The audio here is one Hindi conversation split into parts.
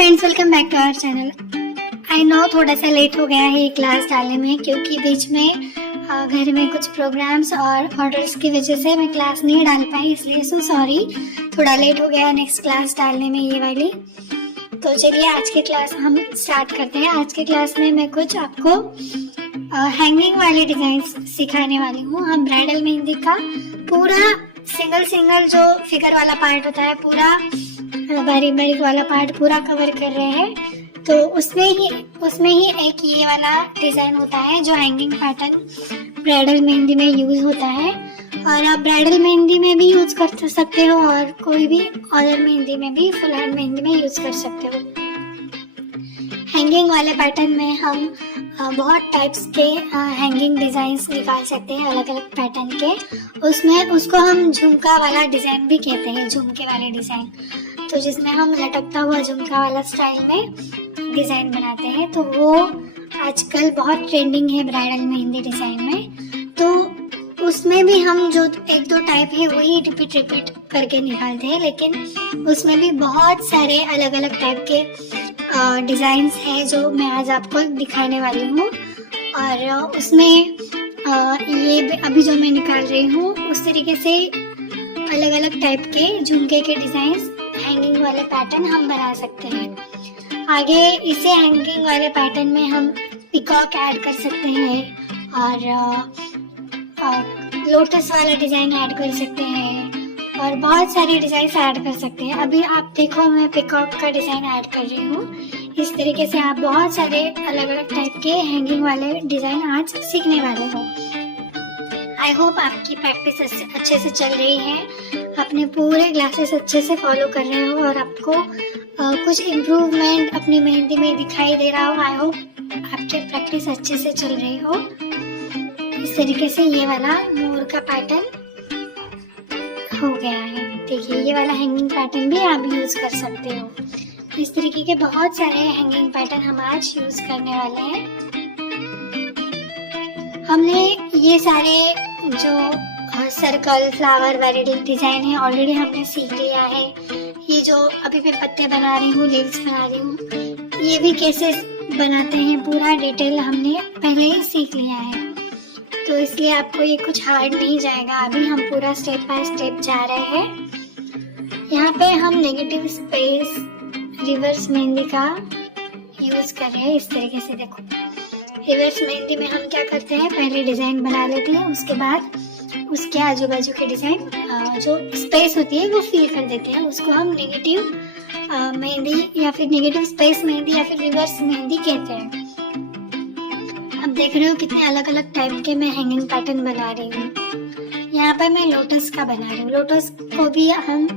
Friends, welcome back to our channel. I know थोड़ा सा लेट हो गया है ये क्लास डालने में, क्योंकि बीच में घर में कुछ प्रोग्राम्स और ऑर्डर्स की वजह से मैं क्लास नहीं डाल पाई, इसलिए सो सॉरी। थोड़ा लेट हो गया नेक्स्ट क्लास डालने में ये वाली। तो चलिए आज की क्लास हम स्टार्ट करते हैं। आज की क्लास में मैं कुछ आपको हैंगिंग वाले डिजाइन सिखाने वाली हूँ। हम ब्राइडल मेहंदी का पूरा सिंगल जो फिगर वाला पार्ट होता है, पूरा बारीक बारीक वाला पार्ट पूरा कवर कर रहे हैं। तो उसमें ही एक ये वाला डिजाइन होता है जो हैंगिंग पैटर्न ब्राइडल मेहंदी में यूज होता है, और आप ब्राइडल मेहंदी में भी यूज कर सकते हो और कोई भी अदर मेहंदी में भी, फुल हैंड मेहंदी में यूज कर सकते हो। हैंगिंग वाले पैटर्न में हम बहुत टाइप्स के हैंगिंग डिजाइन्स निकाल सकते हैं, अलग अलग पैटर्न के। उसको हम झुमका वाला डिजाइन भी कहते हैं, झुमके वाले डिजाइन। तो जिसमें हम लटकता हुआ झुमका वाला स्टाइल में डिजाइन बनाते हैं, तो वो आजकल बहुत ट्रेंडिंग है ब्राइडल मेहंदी डिजाइन में। तो उसमें भी हम जो एक दो टाइप है वही रिपीट करके निकालते हैं, लेकिन उसमें भी बहुत सारे अलग अलग टाइप के डिजाइन्स हैं जो मैं आज आपको दिखाने वाली हूँ। और उसमें ये अभी जो मैं निकाल रही हूँ उस तरीके से अलग अलग टाइप के झुमके के डिजाइन्स, हैंगिंग वाले पैटर्न हम बना सकते हैं। आगे इसे हैंगिंग वाले पैटर्न में हम पिकॉक ऐड कर सकते हैं और लोटस वाला डिजाइन ऐड कर सकते हैं और बहुत सारे डिजाइन ऐड कर सकते हैं। अभी आप देखो मैं पिकॉक का डिजाइन ऐड कर रही हूँ। इस तरीके से आप बहुत सारे अलग अलग टाइप के हैंगिंग वाले डिजाइन आज सीखने वाले हो। आई होप आपकी प्रैक्टिस अच्छे से चल रही है, अपने पूरे क्लासेस अच्छे से फॉलो कर रहे हो और आपको कुछ इम्प्रूवमेंट अपनी मेहंदी में दिखाई दे रहा हो। आई होप आपकी प्रैक्टिस अच्छे से चल रही हो। इस तरीके से ये वाला मोर का पैटर्न हो गया है। देखिए ये वाला हैंगिंग पैटर्न भी आप यूज कर सकते हो। इस तरीके के बहुत सारे हैंगिंग पैटर्न हम आज यूज करने वाले हैं। हमने ये सारे जो सर्कल, फ्लावर वाले डिजाइन है ऑलरेडी हमने सीख लिया है। ये जो अभी मैं पत्ते बना रही हूँ, लीव्स बना रही हूँ, ये भी कैसे बनाते हैं पूरा डिटेल हमने पहले ही सीख लिया है, तो इसलिए आपको ये कुछ हार्ड नहीं जाएगा। अभी हम पूरा स्टेप बाय स्टेप जा रहे हैं। यहाँ पे हम नेगेटिव स्पेस रिवर्स मेहंदी का यूज कर रहे हैं। इस तरीके से देखो, रिवर्स मेहंदी में हम क्या करते हैं, पहले डिजाइन बना लेते हैं, उसके बाद उसके आजू बाजू के डिजाइन जो स्पेस होती है वो फिल कर देते हैं। उसको हम नेगेटिव मेहंदी या फिर नेगेटिव स्पेस मेहंदी या फिर रिवर्स मेहंदी कहते हैं। अब देख रहे हो कितने अलग अलग टाइप के मैं हैंगिंग पैटर्न बना रही हूँ। यहाँ पर मैं लोटस का बना रही हूँ। लोटस को भी हम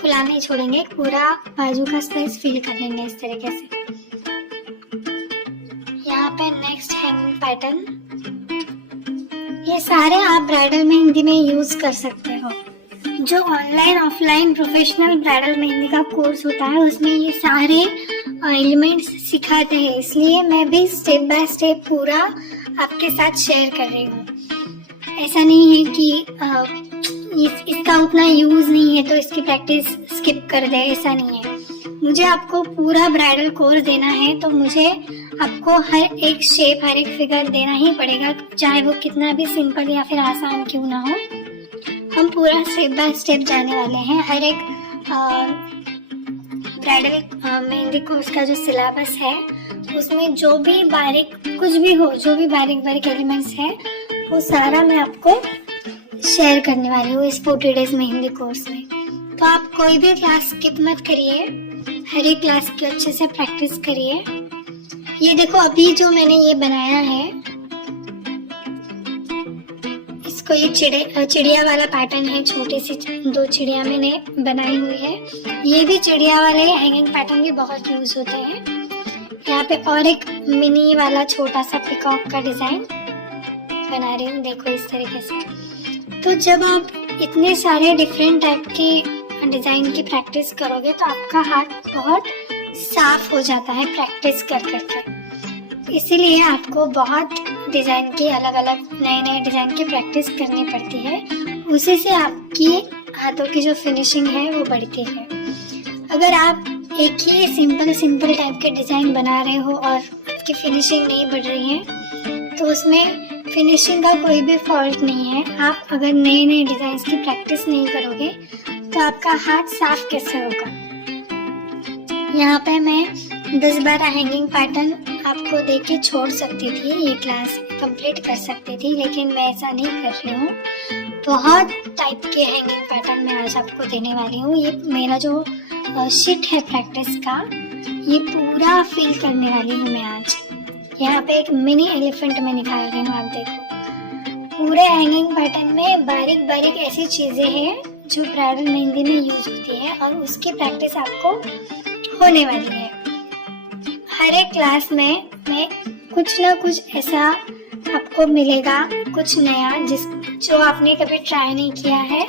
खुला नहीं छोड़ेंगे, पूरा बाजू का स्पेस फिल कर देंगे इस तरीके से। यहाँ पे नेक्स्ट हैंगिंग पैटर्न, ये सारे आप ब्राइडल मेहंदी में यूज कर सकते हो। जो online offline professional bridal mehndi का कोर्स होता है उसमें ये सारे एलिमेंट्स सिखाते हैं, इसलिए मैं भी स्टेप बाय स्टेप पूरा आपके साथ शेयर कर रही हूँ। ऐसा नहीं है कि इसका उतना यूज नहीं है तो इसकी प्रैक्टिस स्किप कर दे, ऐसा नहीं है। मुझे आपको पूरा ब्राइडल कोर्स देना है तो मुझे आपको हर एक शेप, हर एक फिगर देना ही पड़ेगा, चाहे वो कितना भी सिंपल या फिर आसान क्यों ना हो। हम पूरा स्टेप बाय स्टेप जाने वाले हैं। हर एक ब्राइडल मेहंदी कोर्स का जो सिलेबस है उसमें जो भी बारीक कुछ भी हो, जो भी बारीक बारीक एलिमेंट्स है वो सारा मैं आपको शेयर करने वाली हूँ इस 40 डेज मेहंदी कोर्स में। तो आप कोई भी क्लास स्किप मत करिए, हर एक क्लास की अच्छे से प्रैक्टिस करिए। ये देखो अभी जो मैंने ये बनाया है, इसको ये चिड़िया वाला पैटर्न है, छोटी सी 2 चिड़िया मैंने बनाई हुई है। ये भी चिड़िया वाले हैंगिंग पैटर्न भी बहुत यूज होते हैं। यहाँ पे और एक मिनी वाला छोटा सा पिकॉक का डिजाइन बना रही हूँ, देखो इस तरीके से। तो जब आप इतने सारे डिफरेंट टाइप के डिजाइन की प्रैक्टिस करोगे तो आपका हाथ बहुत साफ हो जाता है प्रैक्टिस कर करके। इसीलिए आपको बहुत डिजाइन की अलग अलग नए डिजाइन की प्रैक्टिस करनी पड़ती है, उसी से आपकी हाथों की जो फिनिशिंग है वो बढ़ती है। अगर आप एक ही सिंपल टाइप के डिज़ाइन बना रहे हो और आपकी फिनिशिंग नहीं बढ़ रही है, तो उसमें फिनिशिंग का कोई भी फॉल्ट नहीं है। आप अगर नए नए डिज़ाइंस की प्रैक्टिस नहीं करोगे तो आपका हाथ साफ कैसे होगा। यहाँ पे मैं 10-12 हैंगिंग पैटर्न आपको देख के छोड़ सकती थी, ये क्लास कंप्लीट कर सकती थी, लेकिन मैं ऐसा नहीं कर रही हूँ। बहुत टाइप के हैंगिंग पैटर्न मैं आज आपको देने वाली हूँ। ये मेरा जो शीट है प्रैक्टिस का, ये पूरा फिल करने वाली हूँ मैं आज। यहाँ पे एक मिनी एलिफेंट में निकाल रही हूँ, आप देखो। पूरे हैंगिंग पैटर्न में बारीक बारीक ऐसी चीज़ें हैं जो ब्राइडल मेहंदी में यूज होती है और उसकी प्रैक्टिस आपको होने वाली है। हर एक क्लास में मैं कुछ ना कुछ ऐसा आपको मिलेगा, कुछ नया जो आपने कभी ट्राई नहीं किया है,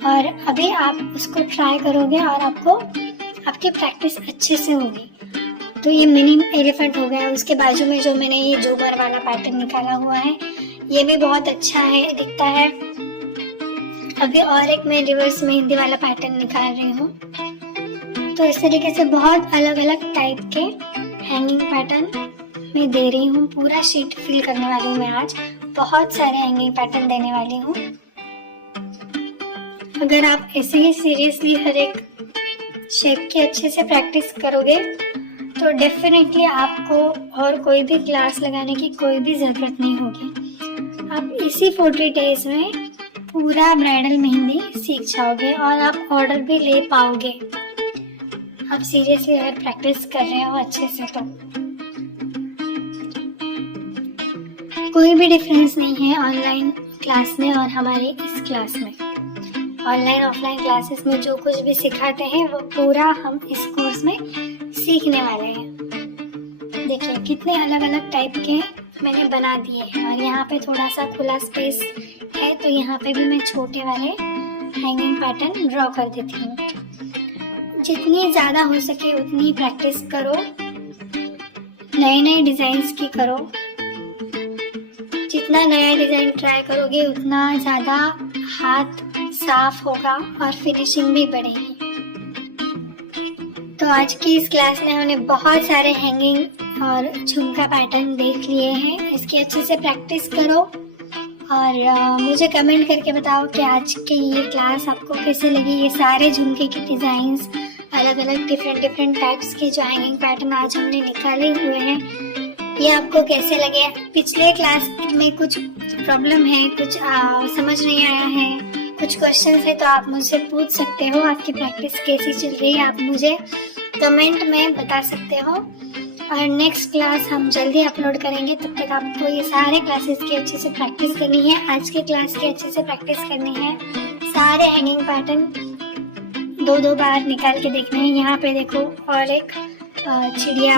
और अभी आप उसको ट्राई करोगे और आपको आपकी प्रैक्टिस अच्छे से होगी। तो ये मिनी एलिफेंट हो गया। उसके बाजू में जो मैंने ये झूमर वाला पैटर्न निकाला हुआ है, ये भी बहुत अच्छा है, दिखता है। अभी और एक मैं रिवर्स मेहंदी वाला पैटर्न निकाल रही हूँ। तो इस तरीके से बहुत अलग अलग टाइप के हैंगिंग पैटर्न मैं दे रही हूँ। पूरा शीट फिल करने वाली हूँ मैं आज। बहुत सारे हैंगिंग पैटर्न देने वाली हूँ। अगर आप ऐसे ही सीरियसली हर एक शेप की अच्छे से प्रैक्टिस करोगे तो डेफिनेटली आपको और कोई भी क्लास लगाने की कोई भी ज़रूरत नहीं होगी। आप इसी 40 डेज में पूरा ब्राइडल मेहंदी सीख जाओगे और आप ऑर्डर भी ले पाओगे। आप सीरियसली अगर प्रैक्टिस कर रहे हो अच्छे से तो कोई भी डिफरेंस नहीं है ऑनलाइन क्लास में और हमारी इस क्लास में। ऑनलाइन ऑफलाइन क्लासेस में जो कुछ भी सिखाते हैं वो पूरा हम इस कोर्स में सीखने वाले हैं। देखिए कितने अलग अलग टाइप के मैंने बना दिए हैं, और यहाँ पे थोड़ा सा खुला स्पेस है तो यहाँ पे भी मैं छोटे वाले हैंगिंग पैटर्न ड्रॉ कर देती हूँ। जितनी ज़्यादा हो सके उतनी प्रैक्टिस करो, नए नए डिज़ाइंस की करो। जितना नया डिज़ाइन ट्राई करोगे उतना ज़्यादा हाथ साफ होगा और फिनिशिंग भी बढ़ेगी। तो आज की इस क्लास में हमने बहुत सारे हैंगिंग और झुमका पैटर्न देख लिए हैं। इसकी अच्छे से प्रैक्टिस करो और मुझे कमेंट करके बताओ कि आज की ये क्लास आपको कैसे लगी। ये सारे झुमके के डिज़ाइंस, अलग अलग डिफरेंट टाइप्स के जो हैंगिंग पैटर्न आज हमने निकाले हुए हैं, ये आपको कैसे लगे। पिछले क्लास में कुछ प्रॉब्लम है, कुछ समझ नहीं आया है, कुछ क्वेश्चंस है तो आप मुझसे पूछ सकते हो। आपकी प्रैक्टिस कैसी चल रही है आप मुझे कमेंट में बता सकते हो। और नेक्स्ट क्लास हम जल्दी अपलोड करेंगे। तब तक आपको ये सारे क्लासेस की अच्छे से प्रैक्टिस करनी है। आज के क्लास की अच्छे से प्रैक्टिस करनी है। सारे हैंगिंग पैटर्न 2-2 बार निकाल के देखने हैं। यहाँ पे देखो और एक चिड़िया